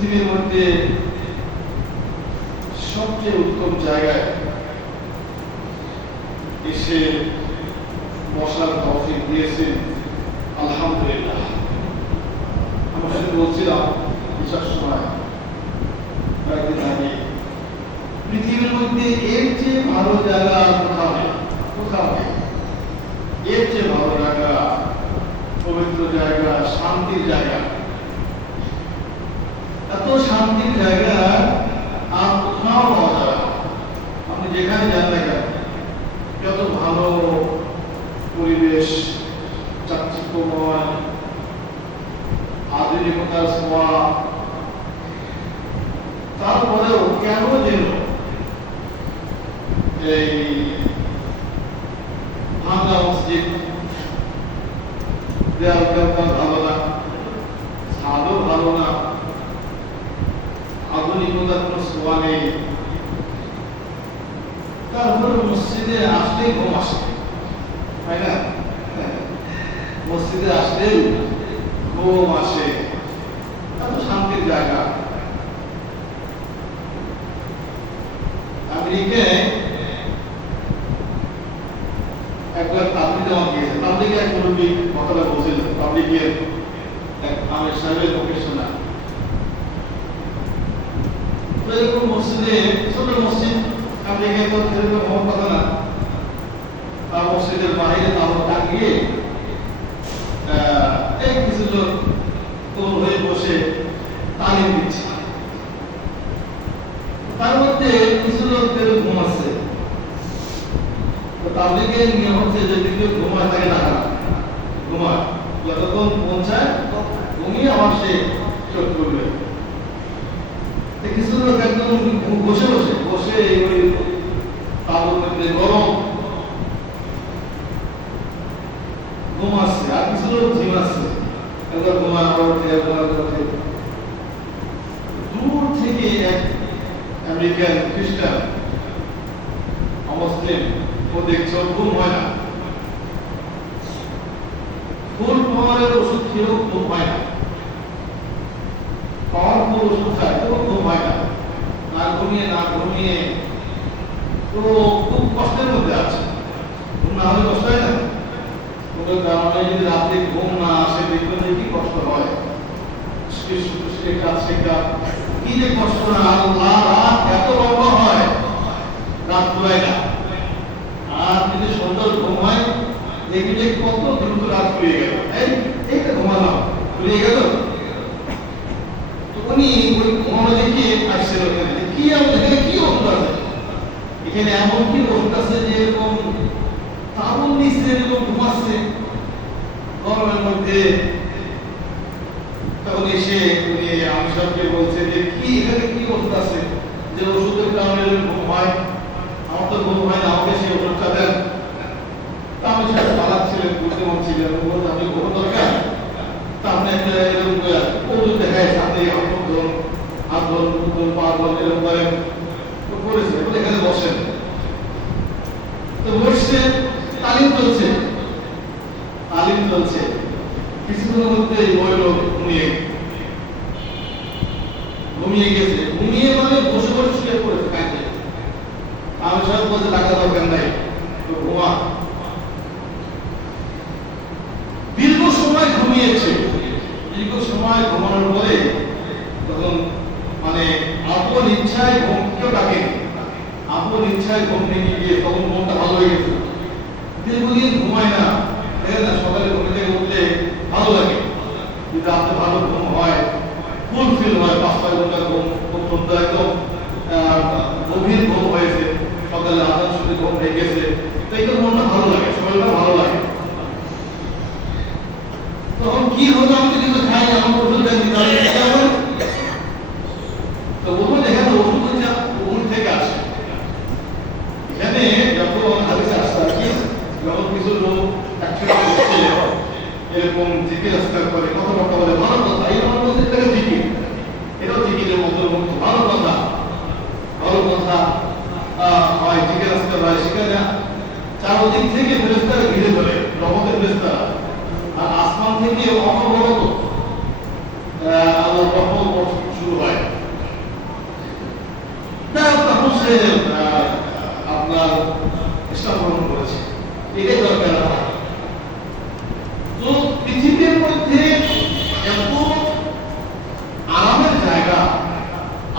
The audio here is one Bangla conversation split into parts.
পৃথিবীর মধ্যে সবচেয়ে উত্তম জায়গায় এসে বসার তৌফিক দিয়েছেন, আলহামদুলিল্লাহ। আমরা শুধু বলছিলাম বিশেষ সময় কয়েকদিন আগে, পৃথিবীর মধ্যে এর চেয়ে ভালো জায়গা কোথাও নেই, কোথাও নেই। এর চেয়ে ভালো জায়গা, পবিত্র জায়গা, শান্তির জায়গা, এত শান্তির জায়গা আর কোথাও পাওয়া যাবে না। আপনি যেখানে যান না কেন, যত ভালো পরিবেশ, চাকচিক্যময়, আধুনিকতার ছোঁয়া, তারপরেও কেন যেন এই ভাঙা মসজিদ, দেয়াল দেওয়াল ভালো না, ছাদও ভালো না, আধুনিকতার কোনো ছোঁয়া নেই, তারপরে মসজিদে আসলেই ঘুম আসে, তাই না? মসজিদে আসলেই ঘুম আসে, এত শান্তির জায়গা। আমেরিকায় একবার তাবলিগে আমার গিয়েছে, তাবলিগে এক মুরব্বী কথাটা বলছিলেন, তাবলিগের এক আমের সাহেবের মুখে শোনা। তো এরকম মসজিদে, ছোট মসজিদ, আমেরিকায় তো এরকম হওয়ার কথা না, তার মসজিদের বাইরে তাবলা টাঙিয়ে এই কিছু লোক কোন হয়ে বসে তালিম দিচ্ছে, তার মধ্যে কিছু লোকদের ঘুমাচ্ছে। তো তাবলিগের নিয়ম হচ্ছে যে কেউ ঘুমায় তাকে ডাকা না, ঘুমায়, যতক্ষণ পৌঁছায় ঘুমিয়ে আবার সে চোখ করবে। কিছু লোক একদম বসে বসে বসে ওই তাবুর মধ্যে গরম ঘুমাচ্ছে, আর কিছু লোক ঝিমাচ্ছে, একবার ঘুমায় আবার উঠে, একবার উঠে। দূর থেকে এক আমেরিকান খ্রিস্টান অমুসলিম, ও দেখছে ওর ঘুম হয় না, ফুল পাওয়ারের ওষুধ খেয়েও ঘুম হয় না, পাওয়ারফুল ওষুধ খায় তো ঘুম হয় না, না ঘুমিয়ে না ঘুমিয়ে তো খুব কষ্টের মধ্যে আছে। ঘুম না হলে কষ্ট হয় না? কোনো কারণে যদি রাতে ঘুম না আসে, দেখবেন যে কি কষ্ট হয়, কি যে কষ্ট না, আল্লাহ, রাত এত লম্বা হয়, রাত পুরায় না। আর যদি সুন্দর ঘুম হয়, দেখবি যে কত দ্রুত রাত ফুরিয়ে গেল, এইটা ঘুমালাম, ফুরিয়ে গেল। তো উনি ওই ঘুমানো দেখে আসছিল, কি এখানে কি ওষুধ আছে, এখানে এমন কি ওষুধ আছে যে এরকম তাবুর নিচে এরকম ঘুমাচ্ছে গরমের মধ্যে। তখন এসে উনি আমি সবকে বলছে যে কি এখানে কি ওষুধ আছে যে ওষুধের কারণে ঘুম হয়, আমার তো ঘুম হয় না, আমাকে সেই ওষুধটা দেন। তা আমি সেটা পালাচ্ছিলেন, বুদ্ধিমান ছিলেন, আপনি ঘুম দরকার, তা আপনি একটা এরকম ওষুধ দেখায়, সাথে হাত ধরুন, পা ধরুন, এরকম করেন করেছে, এখানে বসেন। তো বসছে, তালিম চলছে, তালিম চলছে। কিছুক্ষণের মধ্যে ওই লোক ঘুমিয়ে গেছে, ঘুমিয়ে মানে বসে বসে শুয়ে পড়েছে কাঁদে। আমি সব বলতে টাকা দরকার নাই, তো ঘুমা। দীর্ঘ সময় ঘুমিয়েছে, দীর্ঘ সময় ঘুমানোর পরে তখন মানে আপন ইচ্ছায় ঘুম, কেউ ডাকেনি, আপন ইচ্ছায় ঘুম ভেঙে গিয়ে তখন মনটা ভালো হয়ে গেছে। দীর্ঘদিন ঘুমায় না, সকালে ঘুম থেকে উঠলে ভালো লাগে, যদি রাতে ভালো ঘুম হয়, ফুলফিল হয়, 5-6 ঘন্টা ঘুম, খুব সুন্দর একদম গভীর ঘুম হয়েছে, সকালে আজান শুনে ঘুম হয়ে গেছে, তো একদম মনটা ভালো লাগে, শরীরটা ভালো লাগে। তখন কি হলো, আমি কিছু খাই, আমার ওষুধ দেন, তো ওষুধ এখানে ওষুধ হচ্ছে ওষুধ থেকে আসে। এখানে যখন হাদিসে আসতে কি যখন কিছু লোক এরকম জিকির আজকার করে, কথাবার্তা বলে, ভালো কথা, এই আমার মধ্যে থেকে জিকির, এটাও জিকিরের মতো ভালো কথা, ভালো কথা হয়, জিকির আজকার হয়, সেখানে চারদিক থেকে ফেরেশতারা ঘিরে ধরে, রহমতের ফেরেশতারা, আর আসমান থেকে অনবরত আল্লাহর রহমত শুরু শুরু হয়। তখন সে আপনার ইসলাম গ্রহণ করেছে, এটাই দরকার। তো পৃথিবীর মধ্যে এত আরামের জায়গা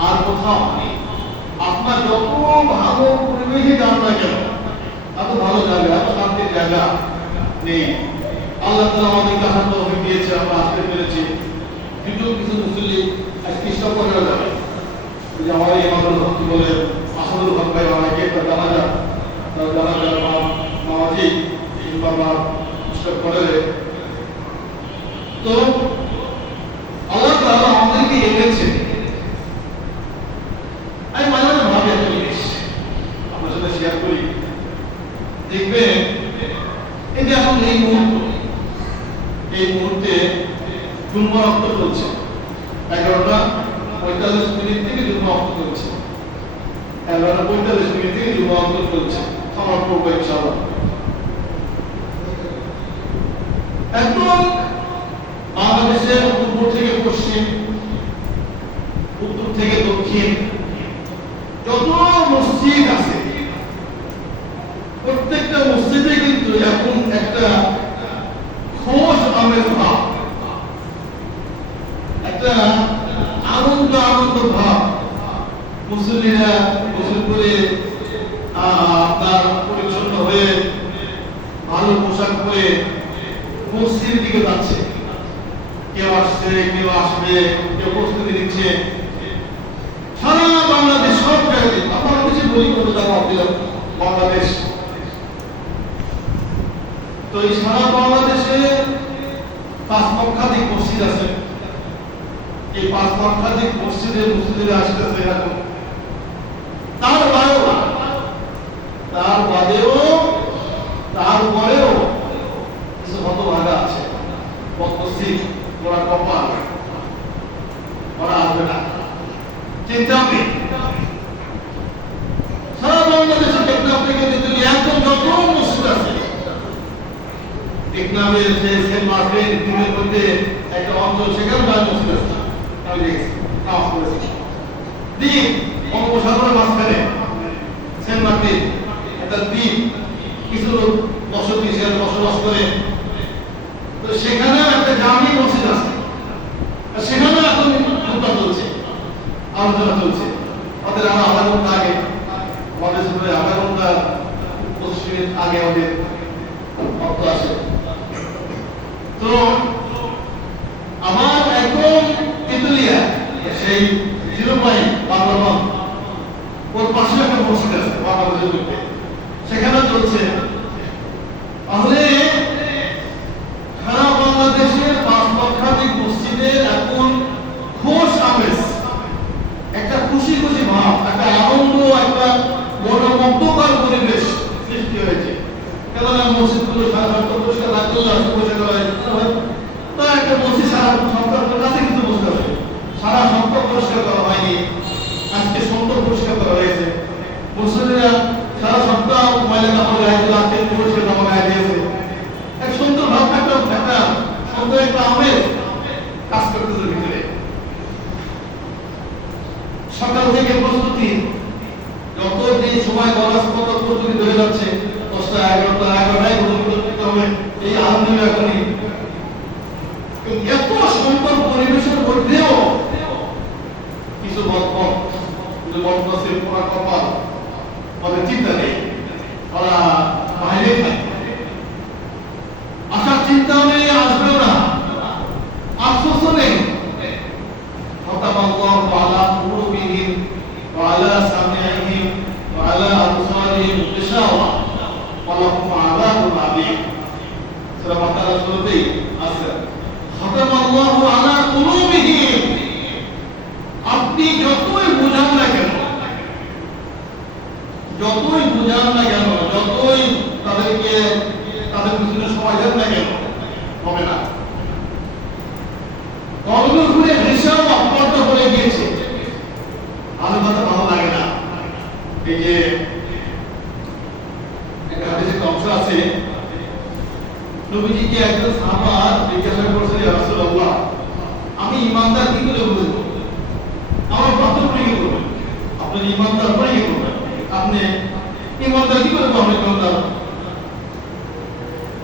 আর কোথাও নেই। আপনার যত ভালো পরিবেশে যান না কেন, এত ভালো জায়গা, এত শান্তির জায়গা নেই। আল্লাহ তাআলা আমাদেরকে হাত দিয়েছে, আমরা আসতে পেরেছি। কিন্তু কিছু মুসলিম আজকে ইচ্ছা করে যাবে যে আমার এই মাদল ভক্তি বলে আসল হক ভাই অনেকে জানা যায়, জানা যায় মামাজি কিংবা পুস্তক করে। তো আল্লাহ তাআলা আমাদেরকে এনেছে। আমি মাঝে মাঝে ভাবি একটা জিনিস আপনার সাথে শেয়ার করি। দেখবেন এই যে এখন এই মুহূর্তে জুম্মা রক্ত চলছে, 11:45 থেকে জুম্মা রক্ত চলছে, 11:45 থেকে জুম্মা রক্ত চলছে। আমার করবো ইনশাআল্লাহ। একদম বাংলাদেশের পূর্ব থেকে পশ্চিম, উত্তর থেকে দক্ষিণ যত মসজিদ আছে, প্রত্যেকটা মসজিদে কিন্তু এখন একটা খোশ আমেজ ভাব, একটা আনন্দ ভাব। মুসল্লিরা গোসল করে আপনার পরিচ্ছন্ন হয়ে ভালো পোশাক পরে মসজিদের দিকে যাচ্ছে। কেউ আসছে, কেউ আসবে, কেউ প্রস্তুতি নিচ্ছে। সারা বাংলাদেশ সব জায়গায়, আপনারা কিছু বলি কত জায়গা বাংলাদেশ। তো এই সারা বাংলাদেশে 5 লক্ষাধিক মসজিদ আছে। এই 5 লক্ষাধিক মসজিদে আসতেছে এখন। তারপরেও কিছু হতভাগা আছে, মসজিদ ওরা কপাল, ওরা আসবে না, চিন্তা নেই। সারা বাংলাদেশে টেকনাফ থেকে একদম যত মসজিদ আছে, টেকনাফের যে সেন্ট মার্টিন দ্বীপের মধ্যে একটা অঞ্চল, সেখানে মসজিদ আছে। আমি দেখেছি, নামাজ পড়েছি। দ্বীপ বঙ্গোপসাগরের মাঝখানে সেন্ট মার্টিন একটা দ্বীপ, কিছু লোক বসতি সেখানে বসবাস করে। তো সেখানেও একটা জামি মসজিদ আছে, সেখানেও এখন খুতবা চলছে, আলোচনা চলছে। আমাদের আরো আধা ঘন্টা আগে, আমাদের আধা ঘন্টা 25 মিনিট আগে আমাদের অর্থ আছে। তো আমার একদম তেতুলিয়া সেই 0 পয়েন্ট বাংলাদেশ, ওর পাশে একটা মসজিদ আছে বাংলাদেশের মধ্যে, সেখানে চলছে। তাহলে সারা বাংলাদেশের 5 লক্ষাধিক মসজিদের এখন খোশ আমেজ, একটা খুশি ভাব, একটা আনন্দ, একটা মনোমুগ্ধকর পরিবেশ সৃষ্টি হয়েছে। কেননা মসজিদগুলো সারা পরিষ্কার রাখতে পরিষ্কার করা হয়েছে। তো একটা মসজিদ সারা সপ্তাহের কাছে কিছু মসজিদ আছে, সারা সপ্তাহ পরিষ্কার করা হয়নি, আজকে সপ্তাহ পরিষ্কার করা হয়েছে। মসজিদেরা সারা সপ্তাহ ময়লা কাপড় গায়ে দিল, আজকে পরিষ্কার কাপড় গায়ে দিয়েছে। এক সুন্দর ভাব, একটা সুন্দর একটা আমেজ কাজ করতেছে ভিতরে। সকাল থেকে প্রস্তুতি, যত দিন সময় গলাস কত প্রস্তুতি হয়ে যাচ্ছে, 10টা 11টায় প্রস্তুতি হবে। এই আলহামদুলিল্লাহ এখনই এত সুন্দর পরিবেশের মধ্যেও কিছু বদমাসের পোড়া কপাল, ওদের চিন্তা নেই, ওরা বাইরে থাকে, আসার চিন্তাও নেই, আসবেও না, আফসোসও নেই। খতামাল্লাহু আলা কুলুবিহিম ওয়া আলা সামিইহিম ওয়া আলা আবসারিহিম যদি ইমানদার হয়ে গেল, আপনি ইমানদার কি করে পাবেন? ইমানদার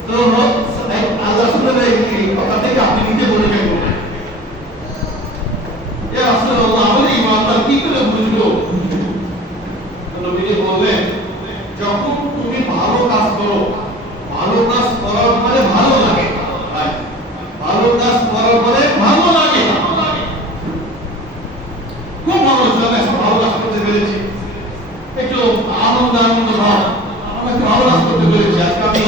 তো আল্লাহ শুনে এই কথা থেকে আপনি নিজে বলে গেলেন, এ রাসূলুল্লাহ আমি ইমানদার কি করে বুঝবো? নবীজি বললেন, যখন তুমি ভালো কাজ করো, ভালো কাজ করার পরে ভালো লাগে, ভালো কাজ করার পরে ভালো লাগে, খুব ভালো লাগে, ভালো কাজ করতে পেরেছি, একটু আনন্দ আনন্দ ভাব, আমরা একটু ভালো কাজ করতে পেরেছি। আজকে আমি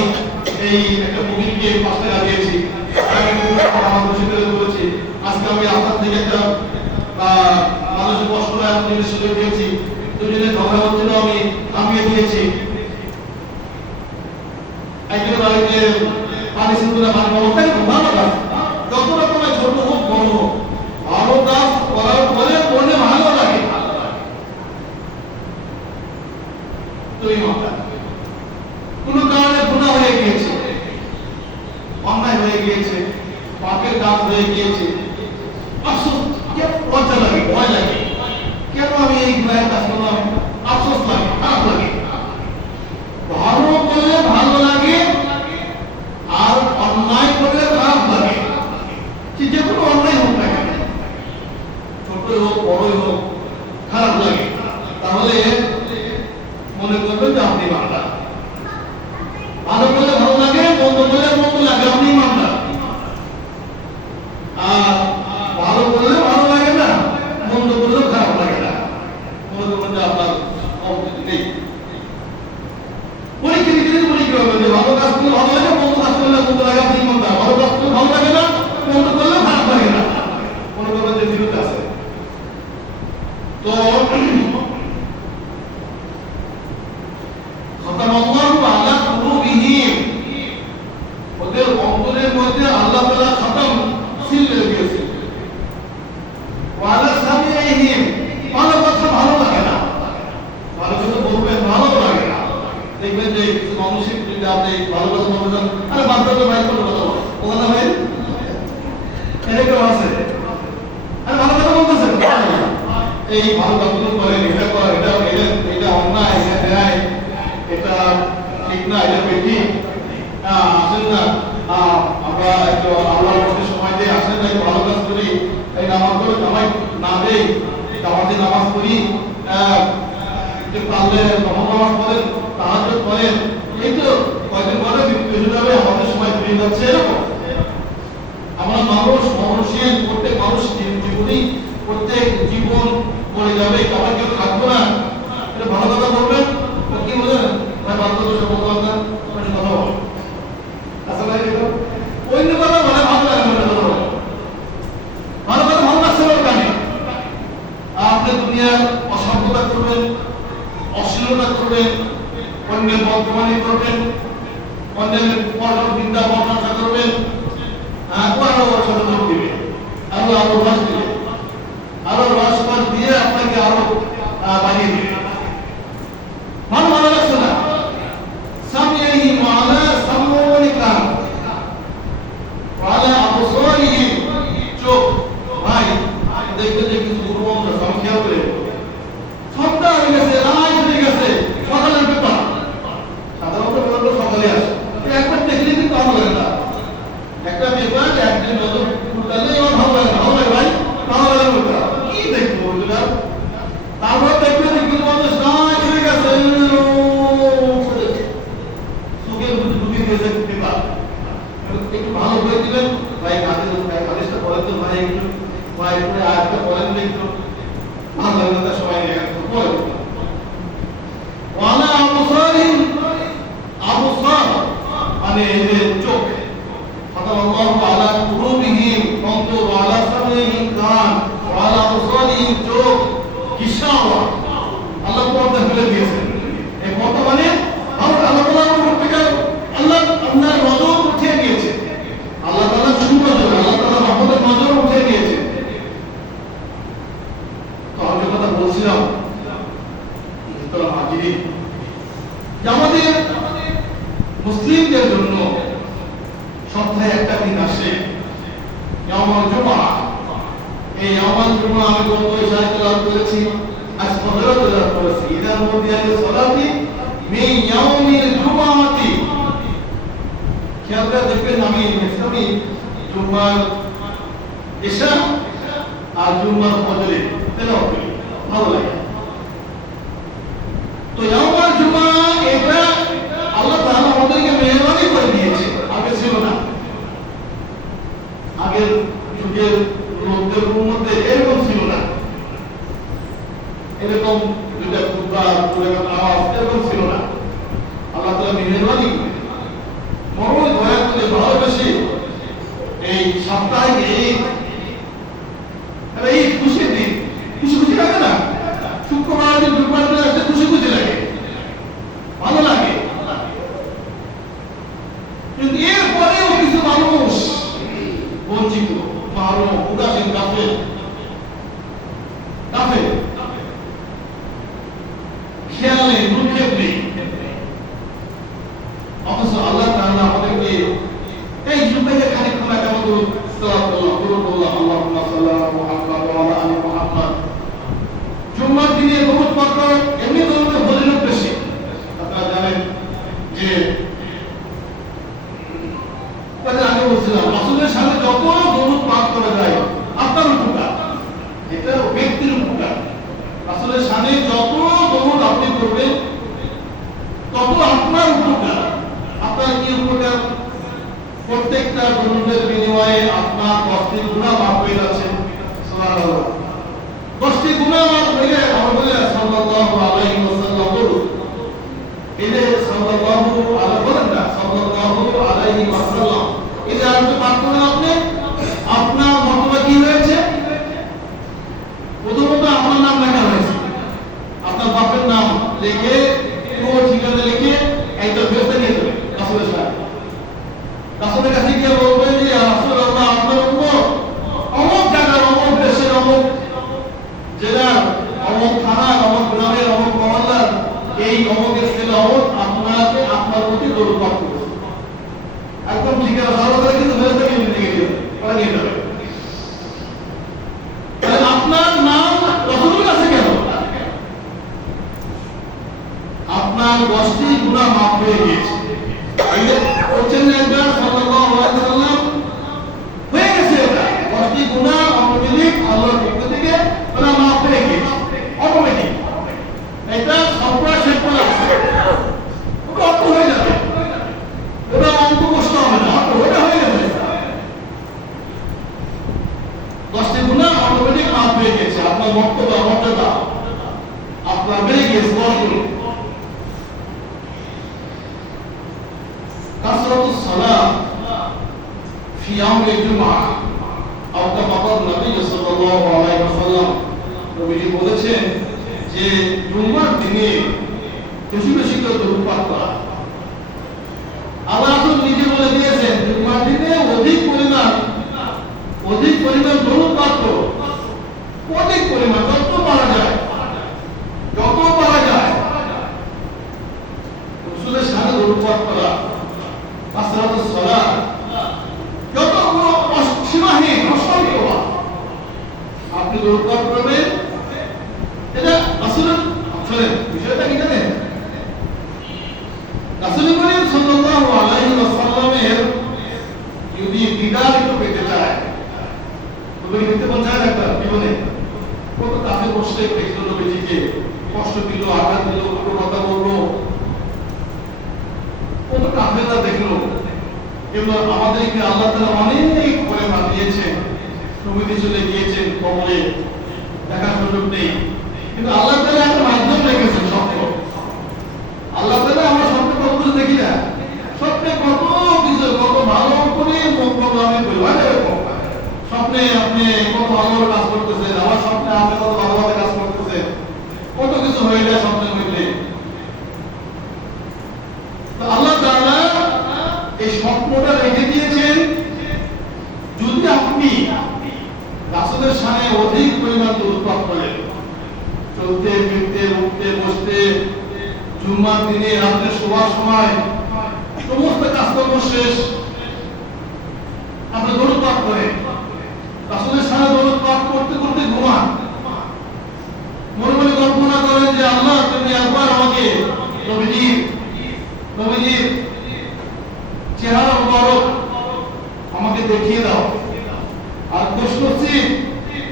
এই একটা মুভিকে পাশে লাগিয়েছি, করেছি, আজকে আমি আপনার থেকে একটা মানুষের কষ্ট এমন জিনিস শুনে দিয়েছি, দুজনের ঝগড়া হচ্ছিল আমি থামিয়ে দিয়েছি, একজন বাড়িতে পানি শুনতে পানি ব্যবস্থায় ভালো কাজ, যত রকমের ছোট হোক বড় হোক, ভালো কাজ করার পরে মনে ভালো লাগে। তুই মাতা কোনো কারণে গুনাহ হয়ে গিয়েছে, অন্যায় হয়ে গিয়েছে, পাপের কাজ হয়ে গিয়েছে, আফসোস লজ্জা লাগে, ভয় লাগে, কেন আমি এই গুনাহের কাজ করলাম, আফসোস লাগে, খারাপ লাগে। ভালো করলে ভালো লাগে, আর অন্যায় করলে খারাপ লাগে। যে কোনো অন্যায় হোক না কেন, ছোট হোক বড়ই হোক, খারাপ লাগে। তাহলে মনে করবেন যে আপনি বান্দা। ভালো করলে ভালো লাগে, মন্দ করলে মন্দ লাগে, আপনি বান্দা। আর ভালো করলে ভালো লাগে না, মন্দ করলেও খারাপ লাগে না, মনে করবেন যে আপনার অবস্থা নেই। পরীক্ষা দিতে পরীক্ষা হবে যে ভালো কাজ করলে ভালো লাগে, মন্দ কাজ করলে মন্দ লাগে, আপনি বান্দা। ভালো কাজ করলে ভালো লাগে না, মন্দ করলে খারাপ লাগে না, মনে করবেন যে বিরোধ আছে। তো ওদের অন্তরের মধ্যে আল্লাহ তাআলা খতম সিল মেরে দিয়েছে। ওয়ালা সামিইহিম, ভালো কথা ভালো লাগে না, ভালো কথা বলবেন ভালো লাগে না। দেখবেন যে কিছু মানুষই যদি আপনি ভালো কথা বলবেন, আরে বাচ্চা তো ভাই কোনো কথা বলে বলে না ভাই, এরকম আছে, আরে ভালো কথা বলতেছেন, এই ভালো কাজগুলো করেন, এটা করেন, এটা অন্যায়, এটা ন্যায়, এটা ঠিক না, এটা বেঠিক, আসেন না আমরা একটু আল্লাহর কাছে সময় দিয়ে আসেন না, একটু ভালো কাজ করি, এই নামাজ করে জামাই না দেই, জামাতে নামাজ পড়ি, একটু পারলে নামাজ পড়েন, তাহাজ্জুদ করেন, এই তো কয়েকদিন পরে মৃত্যু হয়ে যাবে, আমাদের সময় ফিরে যাচ্ছে। এরকম আমরা মানুষের প্রত্যেক মানুষ জীবনী, প্রত্যেক জীবন পড়ে যাবে, কারণ কেউ থাকবো না। এটা ভালো কথা বলবেন, কি বলেন ভাই, ভালো কথা বলবেন না, কথা বলেন আসলে ওই কথা বলে ভালো লাগে, ভালো কথা ভালো লাগছে ওর কানে। আপনি দুনিয়ার অসভ্যতা করবেন, অশ্লীলতা করবেন, অন্যের বদমানি করবেন, অন্যের নিন্দা প্রশংসা করবেন, আরো সাথে যোগ দিবে, আরো রস দিবে, আরো রস দিয়ে আপনাকে আরো বানিয়ে দিবে। ভালো ভালো লাগছে না, সামিইহিম ওয়ালা সামউনিকাম ওয়ালা আবসারিহিম, চোখ ভাই দেখবেন যে কিছু গুরুবন্ধ সংখ্যা করে সন্ধ্যা হয়ে গেছে, রাত হয়ে গেছে, সকালের ব্যাপার, সাধারণত ব্যাপারটা সকালে আসে, একবার দেখলে কিন্তু ভালো লাগে না, একটা ব্যাপার একদিন নজর উল্টালে আমার ভালো লাগে না, ভালো লাগে ভাই, ভালো লাগে ওটা কি দেখবো ওটা, তারপর দেখবেন যে গুরুবন্ধ রাত হয়ে গেছে, চোখের মধ্যে ঢুকে দিয়েছে ব্যাপার, একটু ভালো করে দিবেন ভাই, হাদিসটা বলেন তো ভাই, একটু ভাই করে আয়াতটা বলেন একটু, ভালো লাগে না, সবাই একটু বলেন। ওয়ালা আবসারিহিম, আবসার মানে এই চোখ, ফাতাল্লাহু আলা কুলুবিহিম, অন্তর, ওয়ালা সামিইহিম কান, ওয়ালা আবসারিহিম চোখ, গিশাওয়া, আল্লাহ পর্দা ফেলে দিয়েছেন। এই পর্দা মানে আল্লাহ তাআলার উপর থেকে আল্লাহ আপনার নজর উঠিয়ে দিয়েছে, আল্লাহ তাআলা সুনজর, আল্লাহ তাআলা রহমতের নজর উঠিয়ে দিয়েছে। তো আমি কথা বলছিলাম আমাদের মুসলিমদের জন্য সপ্তাহে একটা দিন আসে ইয়াউমুল জুমআহ। এই ইয়াউমুল জুমআহ আমি গত ইশারায় তেলাওয়াত করেছি, আজকে হযরত করেছে ইদা নুদিয়া লিসসালাতি মিন ইয়াউমিল জুমআতি। খেয়াল করে দেখবেন আমি ইসলামী জুমার ইশা আর জুমার ফজরে তেলাওয়াত করি, ভালো লাগে। তো ইয়াউমুল জুমআ এটা আল্লাহ তাআলা আমাদেরকে মেহরবানি করে দিয়েছে, আগে ছিল না। আগের যুগের লোকদের মধ্যে এরকম ছিল না, এরকম দুইটা খুতবা পুরো আওয়াজ এরকম ছিল না। আল্লাহ তাআলা মেহরবানি বড় দয়া করে ভালোবেসে এই সাপ্তাহিক এই খুশির দিন, খুশি খুশি লাগে না? শুক্রবার দিন জুমার দিন আসতে খুশি খুশি লাগে, ভালো লাগে। কিন্তু এরপরেও কিছু মানুষ বঞ্চিত, মাহরুম, উদাসীন, কাফের কাফের খেয়াল নেই, ভ্রুক্ষেপ নেই। অথচ আল্লাহ তাআলা আমাদেরকে এই যুগে খানিকক্ষণ আগে আমাদের আল্লাহুম্মা সাল্লি আলা মুহাম্মাদ ওয়া আলা আলি মুহাম্মাদ। জুমার দিনে দরুদ পাঠ করা এমনি দরুদের ফজিলত বেশি। আপনারা জানেন যে তাদের আগে বলছিলাম রাসূলের সামনে যত দরুদ পাঠ করা যায় আপনার উপকার, এটা ব্যক্তির উপকার। রাসূলের সামনে যত দরুদ আপনি করবেন তত আপনার উপকার। আপনার কি উপকার? প্রত্যেকটা দরুদের বিনিময়ে আপনার 10টি গুনাহ মাফ হয়ে যাচ্ছে। সুবহানাল্লাহ। 10টি গুনাহ মাফ হয়ে আমাদের সাল্লাল্লাহু আলাইহি ওয়াসাল্লাম বলুন, এই যে সাল্লাল্লাহু আলাইহি বলেন না, সাল্লাল্লাহু আলাইহি ওয়াসাল্লাম, এই যে আপনি পাঠ করেন, আপনি আপনার মর্তবা কি হয়েছে? প্রথমত আপনার নাম লেখা হয়েছে, আপনার বাপের নাম লিখে পুরো ঠিকানা লিখে একটা ফেরস্তা নিয়ে যাবে রাসূলের সাথে। রাসূলের কাছে গিয়ে বলবেন যে রাসূলুল্লাহ, আপনার উম্মত অমুক জায়গার, অমুক দেশের, অমুক জেলার, অমুক থানার, অমুক গ্রামের, অমুক মহল্লার এই অমুকের ছেলে অমুক আপনাকে আপনার প্রতি দরুদ পাঠ করেছে। একদম ঠিক আছে, ভালো করে কিন্তু ফেরস্তা নিয়ে যাবে, ওরা নিয়ে যাবে। তাহলে আপনার নাম রাসূলের কাছে কেন? আপনার 10টি গুনাহ মাফ হয়ে গিয়েছে। এই যে বলছেন না একবার সাল্লাল্লাহু আলাইহি ওয়াসাল্লাম, হয়ে গেছে এটা 10টি গুনাহ অটোমেটিক আল্লাহর পক্ষ থেকে ওরা মাফ হয়ে গিয়েছে, অটোমেটিক। এটা সবটা শেষ করে আছে, ওটা অটো হয়ে যাবে, ওটা অঙ্ক কষ্ট হবে না, ওটা হয়ে গেছে। 10টি গুনাহ অটোমেটিক মাফ হয়ে গেছে, আপনার মর্তবা মর্যাদা আপনার বেড়ে গিয়েছে 10 গুণ। كثرة الصلاة في يوم الجمعة أو كما قال النبي صلى الله عليه وسلم, নবীজি বলেছেন যে জুমার দিনে বেশি বেশি করে দরুদ পাঠ করা। আল্লাহ রাসূল নিজে বলে দিয়েছেন জুমার দিনে অধিক পরিমাণ দরুদ পাঠ করো, অধিক পরিমাণ, যত পারা যায়, যত পারা যায় রাসূলের সাথে দরুদ পাঠ করা। কাসরাতুস সালাত, যতগুলো সীমাহীন অসংখ্য আপনি দরুদ পাঠ করবেন। এটা রাসূলের বিষয়টা কি জানেন? রাসূল করিম সাল্লাল্লাহু আলাইহি ওয়াসাল্লামের যদি দিদার একটু পেতে চায়, তবে নিতে মন চায় একটা জীবনে কত কাফের মুশরিক দেখলো নবীজিকে, কষ্ট দিল, আঘাত দিল, কত কথা বললো, কত কাফেররা দেখলো। কিন্তু আমাদেরকে আল্লাহ তাআলা অনেক করে বানিয়েছেন, নবীজি চলে গিয়েছেন কবরে, দেখার সুযোগ নেই। কিন্তু আল্লাহ তাআলা একটা মাধ্যম রেখেছেন, স্বপ্ন। আল্লাহ তাআলা আমরা স্বপ্নে কত কিছু দেখি না, স্বপ্নে কত কিছু, কত ভালো করে মঙ্গল আমি বলি, স্বপ্নে আপনি কত ভালো কাজ করতেছেন, আমার স্বপ্নে আপনি কত ভালোভাবে কাজ করতেছেন, কত কিছু হয়ে যায় স্বপ্নের মধ্যে। তো আল্লাহ তাআলা এই স্বপ্নটা রেখে দিয়েছেন, যদি আপনি রাসূলের সামনে অধিক পরিমাণ দরুদ পাঠ করেন, চলতে ফিরতে, উঠতে বসতে, জুমার দিনে রাতে শোয়ার সময়, সমস্ত কাজকর্ম শেষ, আপনি দরুদ পাঠ করেন। রাসূলের সামনে দরুদ পাঠ করতে করতে ঘুমান, মনে মনে কল্পনা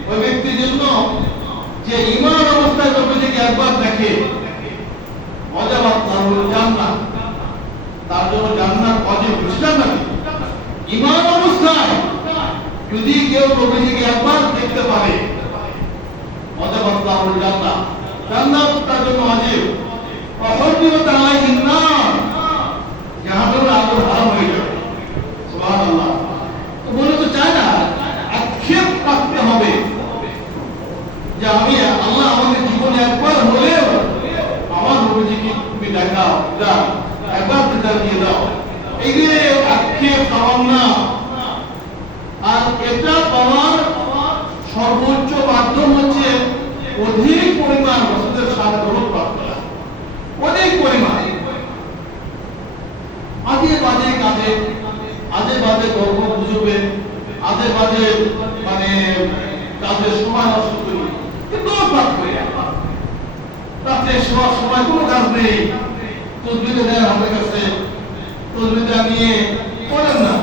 ওই ব্যক্তির জন্য যে ঈমান অবস্থায় নবীজিকে একবার দেখে ওয়াজাবাত লাহুল জান্নাহ, তার জন্য জান্নাত ওয়াজিব। বুঝলেন নাকি? ঈমান অবস্থায় যদি কেউ নবীজিকে একবার দেখতে পারে ওয়াজাবাত লাহুল জান্নাহ, জান্নাত তার জন্য ওয়াজিব। ওয়া হুররিমাত আলাইহিন নার, জাহান্নামের আগুন হারাম হয়ে যাবে। সুবহানাল্লাহ। তো বলে তো চায় না, আক্ষেপ রাখতে হবে যে আমি আল্লাহ আমাদের জীবনে একবার হলেও আমার নবীজিকে তুমি দেখাও, দাও একবার দিদার দিয়ে দাও। এই যে আক্ষেপ তামান্না, আর এটা পাওয়ার সর্বোচ্চ মাধ্যম হচ্ছে অধিক পরিমাণ রাসূলের সাথে দরুদ পাঠ করা। অধিক পরিমাণ আজে বাজে কাজে, আজে বাজে গল্প গুজবে, আজে বাজে মানে কাজের সময় নষ্ট করি, কিন্তু পাঠ করি। রাত্রে শোয়ার সময় কোনো কাজ নেই, তসবিহ দেন আমাদের কাছে, তসবিহ নিয়ে পড়েন না,